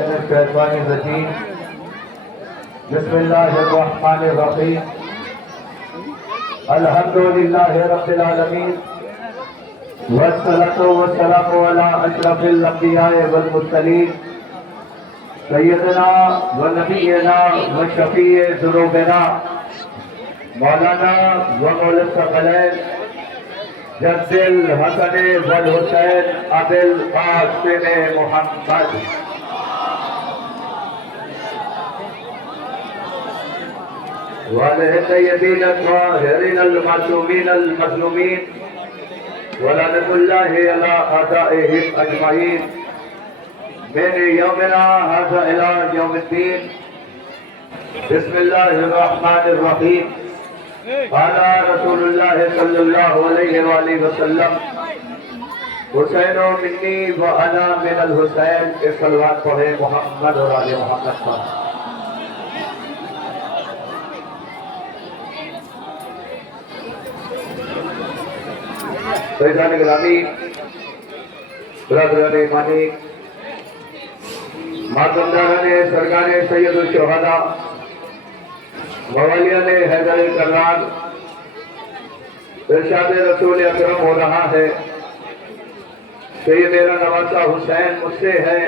الشیطان الرجیم بسم اللہ الرحمن الرحیم الحمدللہ رب العالمین والصلاة والسلام علی اشرف الانبیاء والمرسلین سیدنا و نبینا و شفیع ذنوبنا مولانا و مولا الثقلین جد الحسن والحسین ابی القاسم محمد وعلى الطيبين الطاهرين المعصومين المظلومين ولعنة الله على أعدائهم أجمعين من يومنا هذا إلى يوم الدين. بسم الله الرحمن الرحيم. قال رسول الله صلى الله عليه وآله وسلم حسین منی و انا من الحسین. اس صلوات پڑھے محمد اور آل محمد پر. فیضان گرامی، برادران ایمانی، ماتمداران سرکار سید الشہداء، موالیان حیدر کرار، ارشاد رسول اکرم ہو رہا ہے کہ یہ میرا نواسا حسین مجھ سے ہے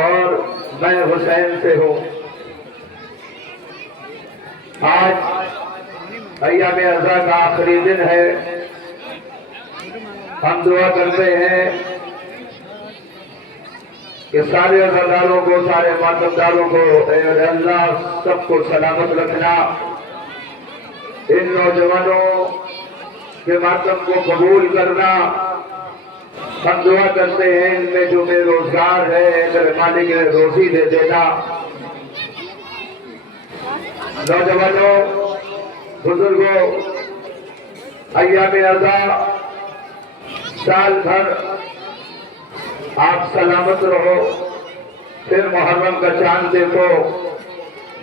اور میں حسین سے ہوں. آج ایام عزا کا آخری دن ہے. ہم دعا کرتے ہیں کہ سارے عزاداروں کو، سارے ماتمداروں کو اے اللہ سب کو سلامت رکھنا. ان نوجوانوں کے ماتم کو قبول کرنا. ہم دعا کرتے ہیں ان میں جو بے روزگار ہے میرے مالک نے روزی دے دینا. نوجوانوں، بزرگوں، ایام عزا سال بھر آپ سلامت رہو. پھر محرم کا چاند دیکھو،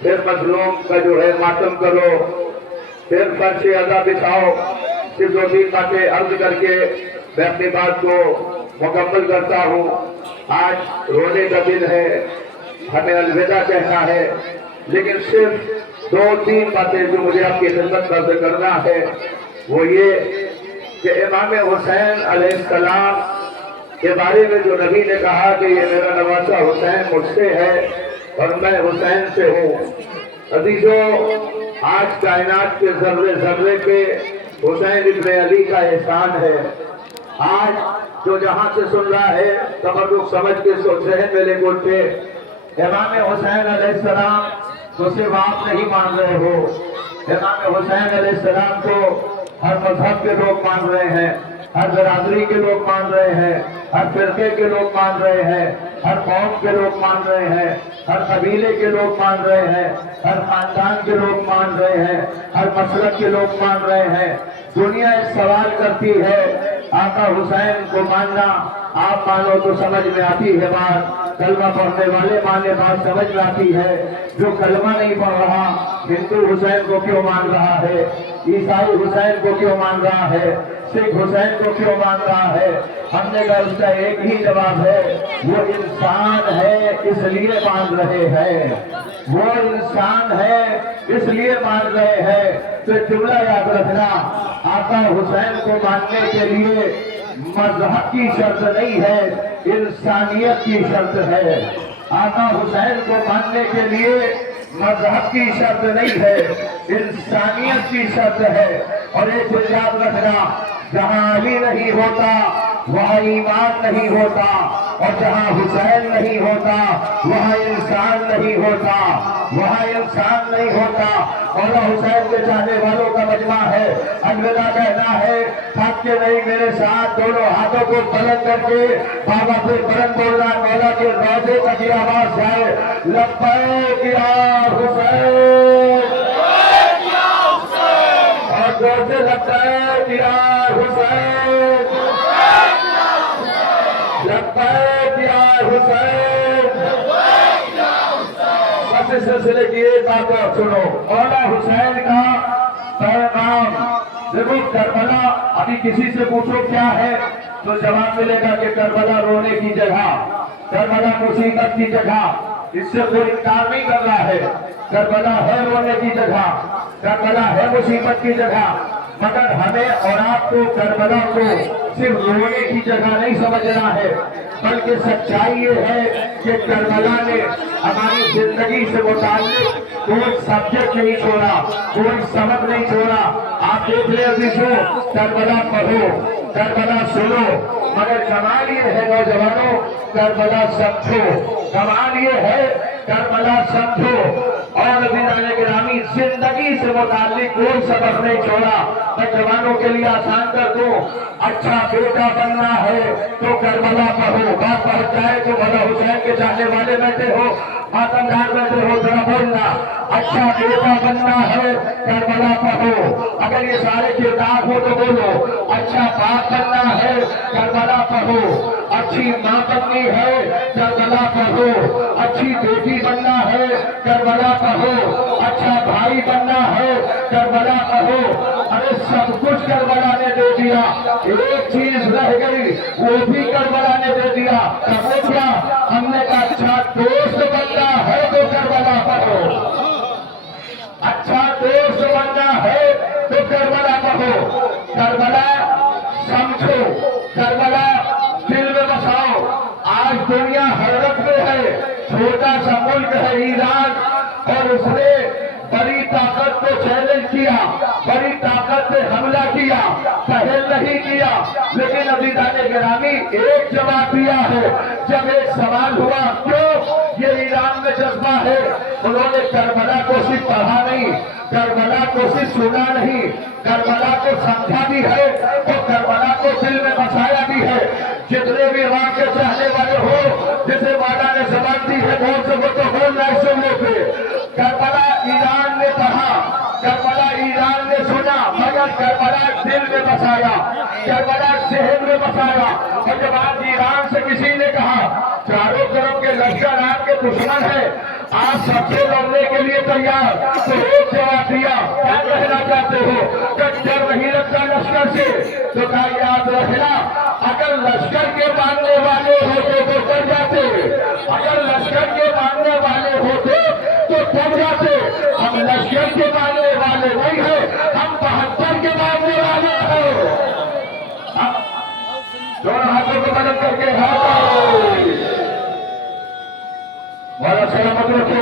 پھر مظلوم کا جو ہے ماتم کرو، پھر فرش عزا بچھاؤ. صرف دو تین باتیں عرض کر کے میں اپنی بات کو مکمل کرتا ہوں. آج رونے کا دن ہے، ہمیں الوداع کہنا ہے، لیکن صرف دو تین باتیں جو مجھے آپ کی خدمت میں عرض کرنا ہے وہ یہ کہ امام حسین علیہ السلام کے بارے میں جو نبی نے کہا کہ یہ میرا نواسا حسین مجھ سے ہے اور میں حسین سے ہوں. عزیزوں، آج کائنات کے ذرے ذرے پہ حسین ابن علی کا احسان ہے. آج جو جہاں سے سن رہا ہے تبرک سمجھ کے ذہن میں لے کے اٹھے. امام حسین علیہ السلام تو صرف آپ نہیں مان رہے ہو. امام حسین علیہ السلام کو ہر مذہب کے لوگ مان رہے ہیں، ہر برادری کے لوگ مان رہے ہیں، ہر فرقے کے لوگ مان رہے ہیں، ہر قوم کے لوگ مان رہے ہیں، ہر قبیلے کے لوگ مان رہے ہیں، ہر خاندان کے لوگ مان رہے ہیں، ہر مسلک کے لوگ مان رہے ہیں. دنیا ایک سوال کرتی ہے، آقا حسین کو ماننا آپ مانو تو سمجھ میں آتی ہے بات، کلمہ پڑھنے والے مانے بات سمجھ میں آتی ہے. جو کلمہ نہیں پڑھ رہا ہندو حسین کو کیوں مان رہا ہے، عیسائی حسین کو کیوں مان رہا ہے، سکھ حسین کو کیوں مان رہا ہے؟ ہم نے کہا اس کا ایک ہی جواب ہے، وہ انسان ہے اس لیے مان رہے ہیں. وہ انسان ہے اس لیے مان رہے ہیں. تو جملہ یاد رکھنا، آقا حسین کو ماننے کے لیے مذہب کی شرط نہیں ہے، انسانیت کی شرط ہے. آقا حسین کو ماننے کے لیے مذہب کی شرط نہیں ہے، انسانیت کی شرط ہے. اور ایک چیز یاد رکھنا، جہاں علی نہیں ہوتا وہاں ایمان نہیں ہوتا، اور جہاں حسین نہیں ہوتا وہاں انسان نہیں ہوتا، وہاں انسان نہیں ہوتا. مولا حسین کے چاہنے والوں کا مجمع ہے. الوداع کہنا ہے، تھک کے نہیں میرے ساتھ دونوں ہاتھوں کو بلند کر کے بابا سے بلند بولنا، مولا کے روضے تک یہ آواز جائے، لبیک یا حسین. اور زور سے لبیک یا حسین، لبیک یا حسین. بس اس سلسلے کی ایک بات اور سنو، مولا حسین کا پیغام. دیکھو کربلا، ابھی کسی سے پوچھو کیا ہے تو جواب ملے گا کہ کربلا رونے کی جگہ. کربلا مصیبت کی جگہ، اس سے کوئی انکار نہیں کر رہا ہے، کربلا ہے رونے کی جگہ، کربلا ہے مصیبت کی جگہ، مگر ہمیں اور آپ کو کربلا کو صرف رونے کی جگہ نہیں سمجھنا ہے، بلکہ سچائی یہ ہے کہ کربلا نے ہماری زندگی سے متعلق کوئی سبجیکٹ نہیں چھوڑا، کوئی سبق نہیں چھوڑا۔ آپ دیکھ لیں عزیزو، کربلا پڑھو، کربلا سنو، مگر کمال یہ ہے نوجوانوں، کربلا سمجھو، کمال یہ ہے کربلا سمجھو۔ اور عزیزان گرامی، زندگی سے متعلق کوئی سبق نہیں چھوڑا۔ میں جوانوں کے لیے آسان کر دوں، اچھا بیٹا بننا ہے تو کربلا پڑھو، بات پہنچ جائے تو مولا حسین کے چاہنے والے بیٹھے ہو، ماتمدار بیٹھے ہو، ذرا بولنا، اچھا بیٹا بننا ہے کربلا پڑھو۔ اگر یہ سارے کردار ہو تو بولو، اچھا باپ بننا ہے کربلا پڑھو، اچھی ماں بننی ہے کربلا پڑھو، اچھی بیٹی بننا ہے کربلا پڑھو، اچھا بھائی بننا ہے کربلا پڑھو۔ ارے سب کچھ کربلا نے دے دیا، ایک چیز رہ گئی، وہ بھی کربلا نے دے دیا، وہ کیا؟ ہم نے کہا اچھا دوست بننا ہے تو کربلا پڑھو، اچھا دوست بننا ہے تو کربلا پڑھو، کربلا سمجھو، کربلا دل میں بساؤ۔ آج دنیا حیرت میں ہے، چھوٹا سا ملک ہے ایران، اور اس نے بڑی طاقت کو چیلنج کیا، بڑی طاقت سے حملہ کیا، پہل نہیں کیا، لیکن عزیزان گرامی ایک جواب دیا ہے۔ جب ایک سوال ہوا کیوں یہ ایران میں جذبہ ہے، انہوں نے کربلا کو صرف پڑھا نہیں، کربلا کو صرف سنا نہیں، کربلا کو سمجھا بھی ہے اور کربلا کو دل میں بسایا بھی ہے۔ جتنے بھی وہاں کے چاہنے والے ہو، جسے مولا نے زبان دی ہے بہت سے وہ تو بولنا ہے سننے پہ، کربلا ایران نے پڑھا، کربلا ایران نے سنا، مگر کربلا دل میں بسایا، کربلا ذہن میں بسایا۔ اور جب آج ایران سے کسی نے کہا چاروں طرف کے لشکر آپ کے دشمن ہیں، آپ سب سے لڑنے کے لیے تیار، تو ایک جواب دیا، کیا کہنا چاہتے ہو؟ کہ ڈر نہیں لگتا لشکر سے؟ تو کہا یاد رکھنا، اگر لشکر کے ماننے والے ہوتے تو ڈر جاتے، اگر لشکر کے ماننے والے ہوتے تو ڈر جاتے۔ ہم لشکر کے ماننے والے نہیں ہیں، ہم 72 کے ماننے والے ہیں۔ دونوں ہاتھوں کو مدد کر کے مولا سلامت رکھے۔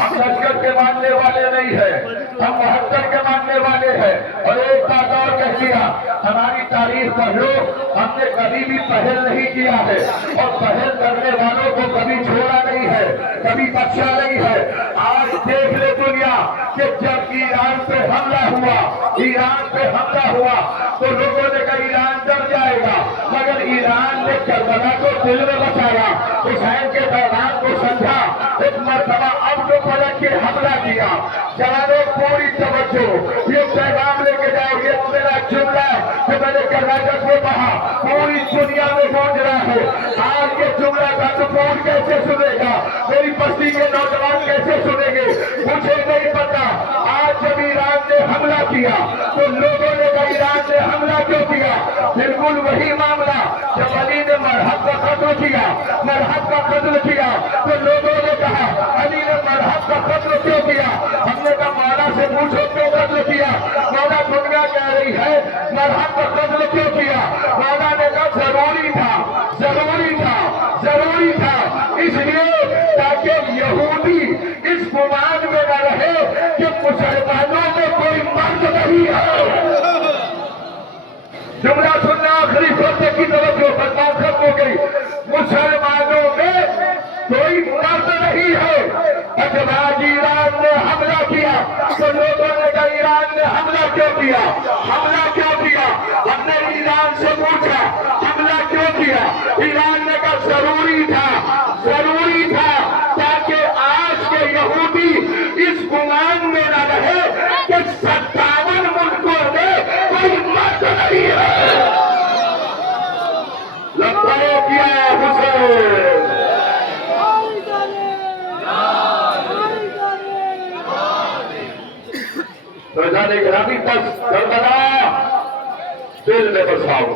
ہم لشکر کے ماننے والے نہیں ہیں، ہم 72 کے ماننے والے ہیں۔ اور ایک بات اور کہہ دیا، ہماری تاریخ پڑھ لو، ہم نے کبھی بھی پہل نہیں کیا ہے، اور پہل کرنے والوں کو کبھی چھوڑا نہیں ہے، کبھی بخشا نہیں ہے۔ آج دیکھ لے دنیا کہ جب ایران پہ حملہ ہوا، ایران پہ حملہ ہوا تو لوگوں نے کہا ایران ڈر جائے گا، مگر ایران نے کربلا کو دل میں بسایا، حسین کے پیغام کو سمجھا، ایک مرتبہ اب تو پلٹ کے حملہ کیا۔ جوانوں پوری توجہ، یہ پیغام لے کے جاؤ، یہ میرا جملہ جو میں نے کرناٹک میں کہا پوری دنیا میں گونج رہا ہے۔ آج یہ جملہ کانپور کیسے سنے گا، میری بستی کے نوجوان کیسے سنیں گے، مجھے نہیں پتا۔ آج جب ایران نے حملہ کیا تو لوگوں نے کہا ایران نے حملہ کیوں کیا؟ بالکل وہی معاملہ جب علی نے مرحب کا قتل کیا، مرحب کا قتل کیا تو لوگوں نے کہا علی نے مرحب کا قتل کیوں کیا؟ ہم نے کہا مولا سے پوچھو کیوں قتل کیا؟ مولا دنیا کہہ رہی ہے مرحب کا قتل کیوں کیا؟ مولا نے کہا ضروری تھا، ضروری تھا، ضروری تھا، اس لیے تاکہ یہودی اس گمان میں نہ رہے کہ مسلمانوں میں کوئی مرد نہیں ہے۔ جملہ سننا آخری خطبے کی توجہ، بات ختم ہو گئی۔ مسلمانوں میں کوئی مرد نہیں ہے۔ اور جب آج ایران نے حملہ کیا تو لوگوں نے کہا ایران نے حملہ کیوں کیا، حملہ کیوں کیا؟ ہم نے ایران سے پوچھا حملہ کیوں کیا؟ ایران نے کہا ضروری تھا، ضروری تھا تاکہ آج کے یہودی اس گمان میں نہ رہے کہ 57 ملکوں میں کوئی مرد نہیں ہے۔ لبیک یا حسین، تو جانے گرامی پس کربلا دل میں بساؤ